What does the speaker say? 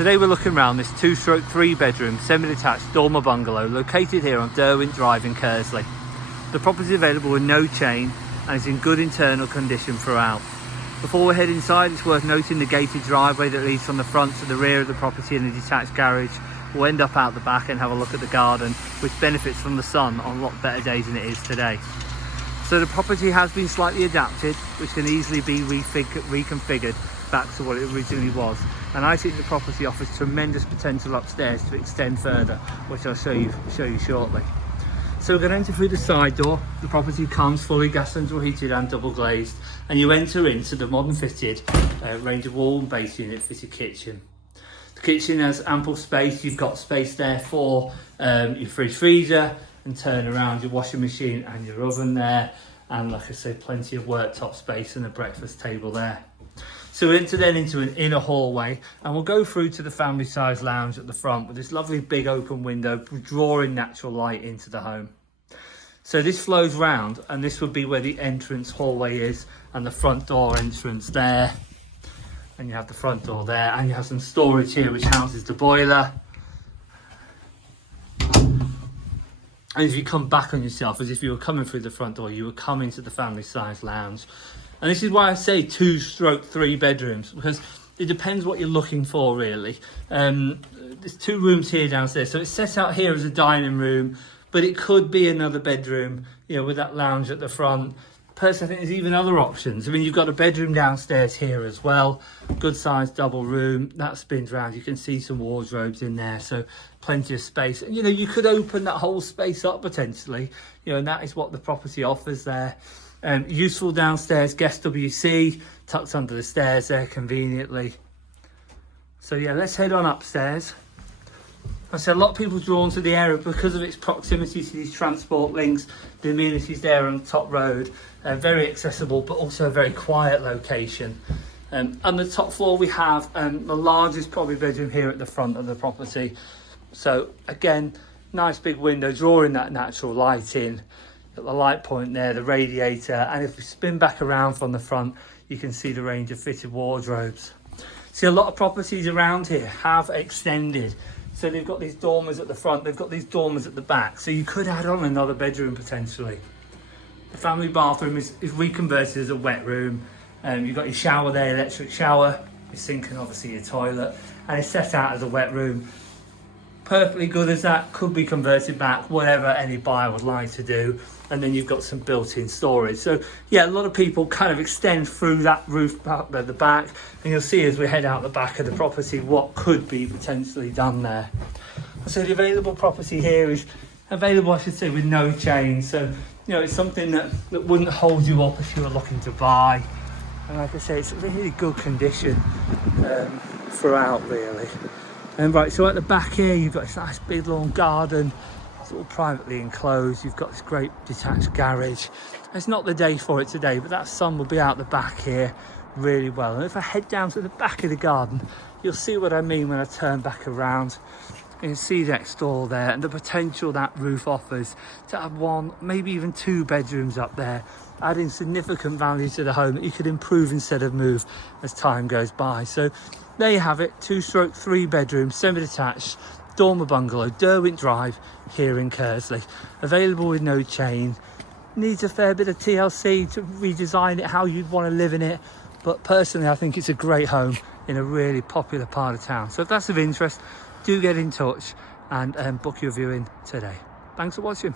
Today we're looking around this 2-stroke 3-bedroom semi-detached dormer bungalow located here on Derwent Drive in Kearsley. The property is available with no chain and is in good internal condition throughout. Before we head inside, it's worth noting the gated driveway that leads from the front to the rear of the property and the detached garage. We'll end up out the back and have a look at the garden, which benefits from the sun on a lot better days than it is today. So the property has been slightly adapted, which can easily be reconfigured back to what it originally was. And I think the property offers tremendous potential upstairs to extend further, which I'll show you shortly. So we're going to enter through the side door. The property comes fully gas central heated and double glazed, and you enter into the modern fitted range of wall and base unit fitted kitchen. The kitchen has ample space. You've got space there for your fridge freezer, and turn around your washing machine and your oven there, and like I say, plenty of worktop space and a breakfast table there. So we enter then into an inner hallway, and we'll go through to the family size lounge at the front with this lovely big open window drawing natural light into the home. So this flows round, and this would be where the entrance hallway is, and the front door entrance there, and you have the front door there, and you have some storage here which houses the boiler. And if you come back on yourself, as if you were coming through the front door, you would come into the family size lounge. And this is why I say 2-stroke 3 bedrooms, because it depends what you're looking for really. There's 2 rooms here downstairs, so it's set out here as a dining room, but it could be another bedroom, you know, with that lounge at the front. Personally, I think there's even other options. I mean, you've got a bedroom downstairs here as well, good sized double room that spins around. You can see some wardrobes in there, so plenty of space. And you know, you could open that whole space up potentially, you know, and that is what the property offers there. Useful downstairs guest WC tucked under the stairs there conveniently. So yeah, let's head on upstairs. I said a lot of people drawn to the area because of its proximity to these transport links, the amenities there on the top road, very accessible but also a very quiet location. On the top floor we have the largest probably bedroom here at the front of the property. So again, nice big window drawing that natural light in. Got the light point there, the radiator, and if we spin back around from the front, you can see the range of fitted wardrobes. See, a lot of properties around here have extended. So they've got these dormers at the front, they've got these dormers at the back, so you could add on another bedroom potentially. The family bathroom is reconverted as a wet room. You've got your shower there, electric shower, your sink and obviously your toilet, and it's set out as a wet room. Perfectly good as that, could be converted back, whatever any buyer would like to do. And then you've got some built-in storage. So yeah, a lot of people kind of extend through that roof up at the back, and you'll see as we head out the back of the property what could be potentially done there. So the available property here is available, I should say, with no chain. So you know, it's something that wouldn't hold you up if you were looking to buy. And like I say, it's really good condition throughout really. And right, so at the back here, you've got this nice big long garden. It's all privately enclosed. You've got this great detached garage. It's not the day for it today, but that sun will be out the back here really well. And if I head down to the back of the garden, you'll see what I mean when I turn back around. You can see next door there and the potential that roof offers to have 1, maybe even 2 bedrooms up there, adding significant value to the home that you could improve instead of move as time goes by. So there you have it, 2-stroke 3 bedroom semi-detached dormer bungalow, Derwent Drive here in Kearsley. Available with no chain. Needs a fair bit of TLC to redesign it how you'd want to live in it, but personally I think it's a great home in a really popular part of town. So if that's of interest, do get in touch and book your viewing today. Thanks for watching.